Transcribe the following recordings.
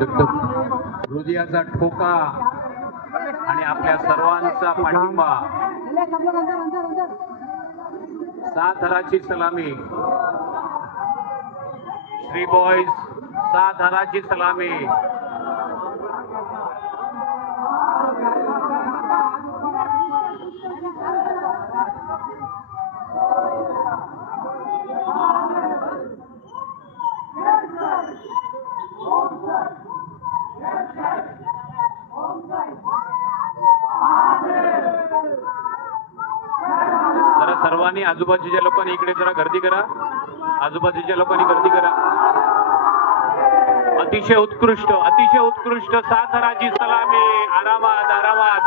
हृदयाचा ठोका आणि आपल्या सर्वांचा पाठिंबा, सात सलामी श्री बॉयज, सात सलामी। जरा सर्वांनी आजूबाजूच्या लोकांनी इकडे जरा गर्दी करा, आजूबाजूच्या लोकांनी गर्दी करा। अतिशय उत्कृष्ट साताराची सलामी। आरामात आरामात।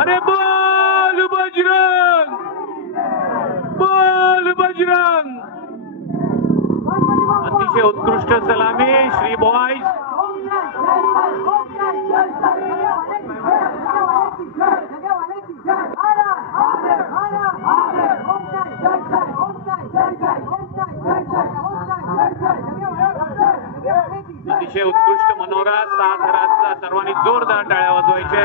अरे बोल बजरंग, बोल बजरंग। अतिशय उत्कृष्ट सलामी श्री बॉयज। अतिशय उत्कृष्ट मनोरा साताराचा। सर्वांनी जोरदार टाळ्या वाजवायच्या।